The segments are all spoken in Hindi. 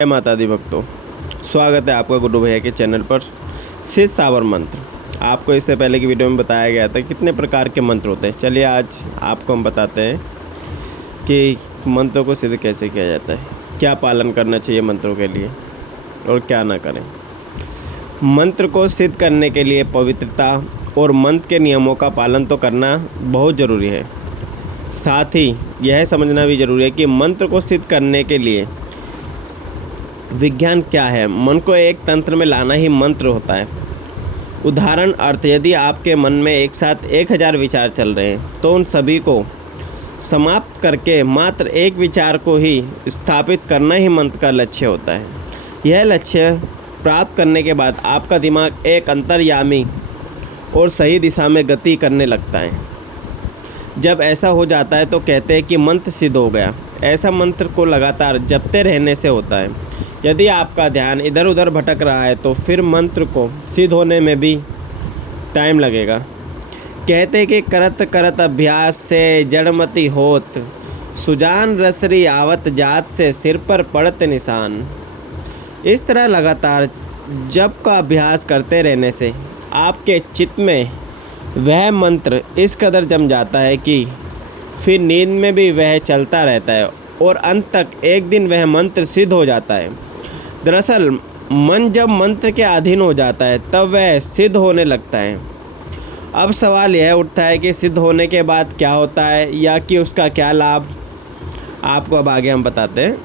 जय माता दी भक्तों, स्वागत है आपका गुरु भैया के चैनल पर। सिद्ध साबर मंत्र आपको इससे पहले की वीडियो में बताया गया था कितने प्रकार के मंत्र होते हैं। चलिए आज आपको हम बताते हैं कि मंत्रों को सिद्ध कैसे किया जाता है, क्या पालन करना चाहिए मंत्रों के लिए और क्या ना करें। मंत्र को सिद्ध करने के लिए पवित्रता और मंत्र के नियमों का पालन तो करना बहुत ज़रूरी है। साथ ही यह समझना भी ज़रूरी है कि मंत्र को सिद्ध करने के लिए विज्ञान क्या है। मन को एक तंत्र में लाना ही मंत्र होता है। उदाहरण अर्थ, यदि आपके मन में एक साथ 1000 विचार चल रहे हैं तो उन सभी को समाप्त करके मात्र एक विचार को ही स्थापित करना ही मंत्र का लक्ष्य होता है। यह लक्ष्य प्राप्त करने के बाद आपका दिमाग एक अंतर्यामी और सही दिशा में गति करने लगता है। जब ऐसा हो जाता है तो कहते हैं कि मंत्र सिद्ध हो गया। ऐसा मंत्र को लगातार जपते रहने से होता है। यदि आपका ध्यान इधर उधर भटक रहा है तो फिर मंत्र को सिद्ध होने में भी टाइम लगेगा। कहते हैं कि करत करत अभ्यास से जड़मति होत, सुजान रसरी आवत जात से सिर पर पड़त निशान। इस तरह लगातार जप का अभ्यास करते रहने से आपके चित्त में वह मंत्र इस कदर जम जाता है कि फिर नींद में भी वह चलता रहता है और अंत तक एक दिन वह मंत्र सिद्ध हो जाता है। दरअसल मन जब मंत्र के अधीन हो जाता है तब वह सिद्ध होने लगता है। अब सवाल यह उठता है कि सिद्ध होने के बाद क्या होता है या कि उसका क्या लाभ। आपको अब आगे हम बताते हैं।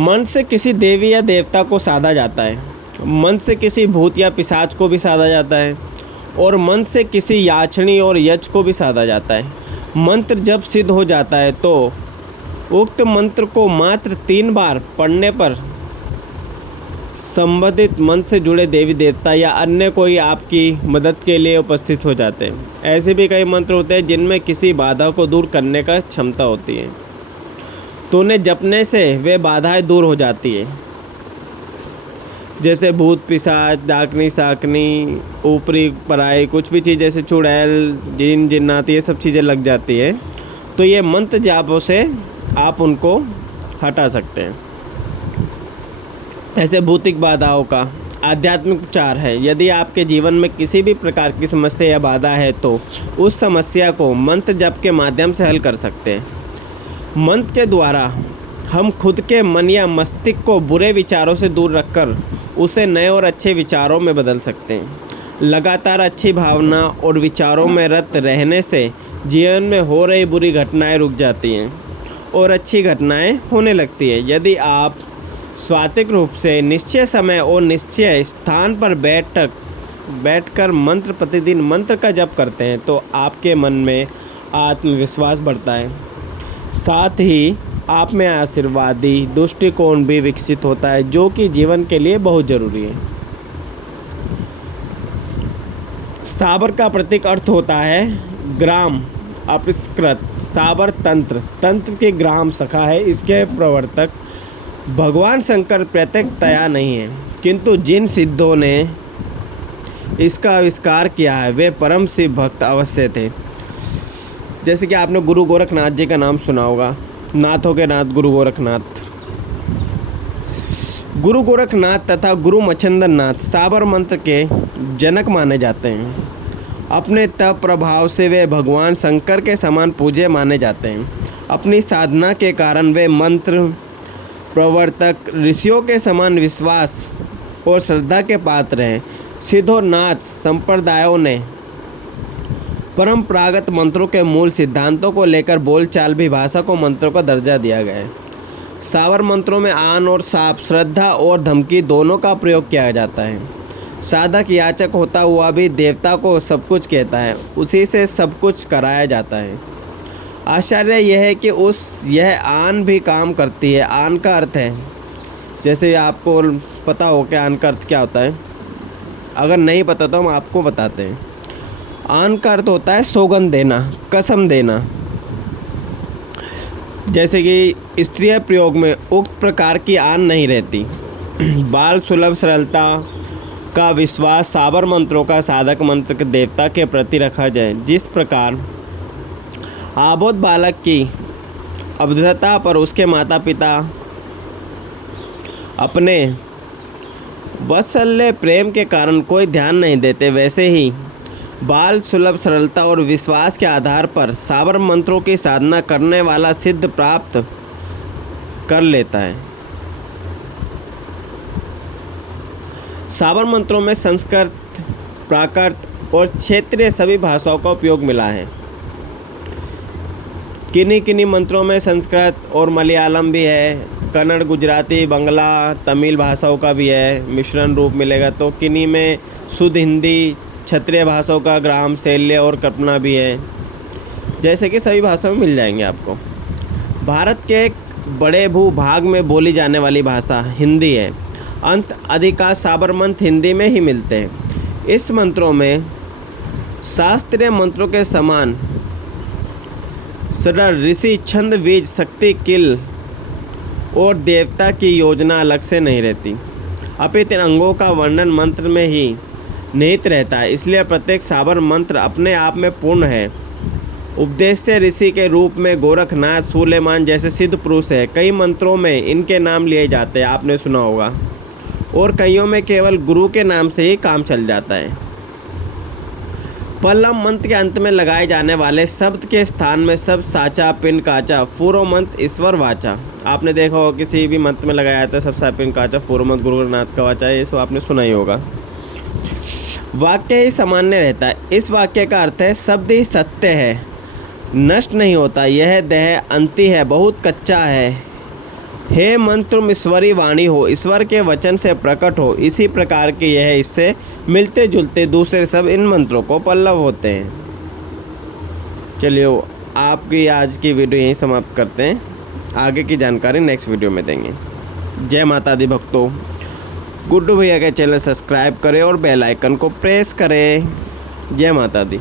मन से किसी देवी या देवता को साधा जाता है, मन से किसी भूत या पिशाच को भी साधा जाता है और मन से किसी याचनी और यज को भी साधा जाता है। मंत्र जब सिद्ध हो जाता है तो उक्त मंत्र को मात्र 3 बार पढ़ने पर संबंधित मंत्र से जुड़े देवी देवता या अन्य कोई आपकी मदद के लिए उपस्थित हो जाते हैं। ऐसे भी कई मंत्र होते हैं जिनमें किसी बाधा को दूर करने का क्षमता होती है, तो उन्हें जपने से वे बाधाएं दूर हो जाती है। जैसे भूत पिशाच, डाकनी साकनी, ऊपरी पराई, कुछ भी चीज़ जैसे चुड़ैल, जिन जिन्नात, ये सब चीज़ें लग जाती है तो ये मंत्र जापों से आप उनको हटा सकते हैं। ऐसे भौतिक बाधाओं का आध्यात्मिक उपचार है। यदि आपके जीवन में किसी भी प्रकार की समस्या या बाधा है तो उस समस्या को मंत्र जप के माध्यम से हल कर सकते हैं। मंत्र के द्वारा हम खुद के मन या मस्तिष्क को बुरे विचारों से दूर रखकर उसे नए और अच्छे विचारों में बदल सकते हैं। लगातार अच्छी भावना और विचारों में रत रहने से जीवन में हो रही बुरी घटनाएं रुक जाती हैं और अच्छी घटनाएं होने लगती हैं। यदि आप स्वात्विक रूप से निश्चय समय और निश्चय स्थान पर बैठकर मंत्र प्रतिदिन मंत्र का जप करते हैं तो आपके मन में आत्मविश्वास बढ़ता है। साथ ही आप में आशीर्वादी दृष्टिकोण भी विकसित होता है, जो कि जीवन के लिए बहुत ज़रूरी है। साबर का प्रतीक अर्थ होता है ग्राम अपस्कृत। साबर तंत्र के ग्राम सखा है। इसके प्रवर्तक भगवान शंकर प्रत्यक्षतया नहीं है, किंतु जिन सिद्धों ने इसका आविष्कार किया है वे परम शिव भक्त अवश्य थे। जैसे कि आपने गुरु गोरखनाथ जी का नाम सुना होगा। नाथों के नाथ गुरु गोरखनाथ। गुरु गोरखनाथ तथा गुरु मच्छंदन नाथ साबर मंत्र के जनक माने जाते हैं। अपने तप प्रभाव से वे भगवान शंकर के समान पूज्य माने जाते हैं। अपनी साधना के कारण वे मंत्र प्रवर्तक ऋषियों के समान विश्वास और श्रद्धा के पात्र हैं। सिद्धोनाथ संप्रदायों ने परंपरागत मंत्रों के मूल सिद्धांतों को लेकर बोलचाल भी भाषा को मंत्रों का दर्जा दिया गया है। साबर मंत्रों में आन और साप, श्रद्धा और धमकी दोनों का प्रयोग किया जाता है। साधक याचक होता हुआ भी देवता को सब कुछ कहता है, उसी से सब कुछ कराया जाता है। आश्चर्य यह है कि यह आन भी काम करती है। आन का अर्थ है, जैसे आपको पता हो कि आन का अर्थ क्या होता है, अगर नहीं पता तो हम आपको बताते हैं। आन का अर्थ होता है सौगंध देना, कसम देना। जैसे कि स्त्रीय प्रयोग में उक्त प्रकार की आन नहीं रहती। बाल सुलभ सरलता का विश्वास साबर मंत्रों का साधक मंत्र के देवता के प्रति रखा जाए। जिस प्रकार आबोध बालक की अभद्रता पर उसके माता पिता अपने वात्सल्य प्रेम के कारण कोई ध्यान नहीं देते, वैसे ही बाल सुलभ सरलता और विश्वास के आधार पर साबर मंत्रों की साधना करने वाला सिद्ध प्राप्त कर लेता है। साबर मंत्रों में संस्कृत, प्राकृत और क्षेत्रीय सभी भाषाओं का उपयोग मिला है। किन्हीं किन्हीं मंत्रों में संस्कृत और मलयालम भी है, कन्नड़, गुजराती, बंगला, तमिल भाषाओं का भी है मिश्रण रूप मिलेगा। तो किन्हीं में शुद्ध हिंदी, क्षेत्रीय भाषाओं का ग्राम, शैल्य और कल्पना भी है, जैसे कि सभी भाषाओं में मिल जाएंगे आपको। भारत के एक बड़े भूभाग में बोली जाने वाली भाषा हिंदी है। अंत अधिकांश साबर मंत्र हिंदी में ही मिलते हैं। इस मंत्रों में शास्त्रीय मंत्रों के समान सरल ऋषि, छंद, बीज, शक्ति, किल और देवता की योजना अलग से नहीं रहती, अपितु इन अंगों का वर्णन मंत्र में ही निहित रहता है। इसलिए प्रत्येक साबर मंत्र अपने आप में पूर्ण है। उपदेश्य ऋषि के रूप में गोरखनाथ, सुलेमान जैसे सिद्ध पुरुष है। कई मंत्रों में इनके नाम लिए जाते हैं, आपने सुना होगा, और कईयों में केवल गुरु के नाम से ही काम चल जाता है। पल्लव मंत्र के अंत में लगाए जाने वाले शब्द के स्थान में शब्द साचा, पिंड, काचा, पूर्व मंत्र ईश्वर वाचा, आपने देखा होगा किसी भी मंत्र में लगाया जाता है सब सा, पिंड, काचा, पूर्व मंत्र गुरुनाथ का वाचा, ये सब आपने सुना ही होगा। वाक्य ही सामान्य रहता है। इस वाक्य का अर्थ है शब्द ही सत्य है, नष्ट नहीं होता, यह देह अंति है, बहुत कच्चा है। हे मंत्र ईश्वरी वाणी हो, ईश्वर के वचन से प्रकट हो। इसी प्रकार के यह इससे मिलते जुलते दूसरे सब इन मंत्रों को पल्लव होते हैं। चलिए आपकी आज की वीडियो यहीं समाप्त करते हैं, आगे की जानकारी नेक्स्ट वीडियो में देंगे। जय माता दी भक्तों, गुड्डू भैया के चैनल सब्सक्राइब करें और बेल आइकन को प्रेस करें। जय माता दी।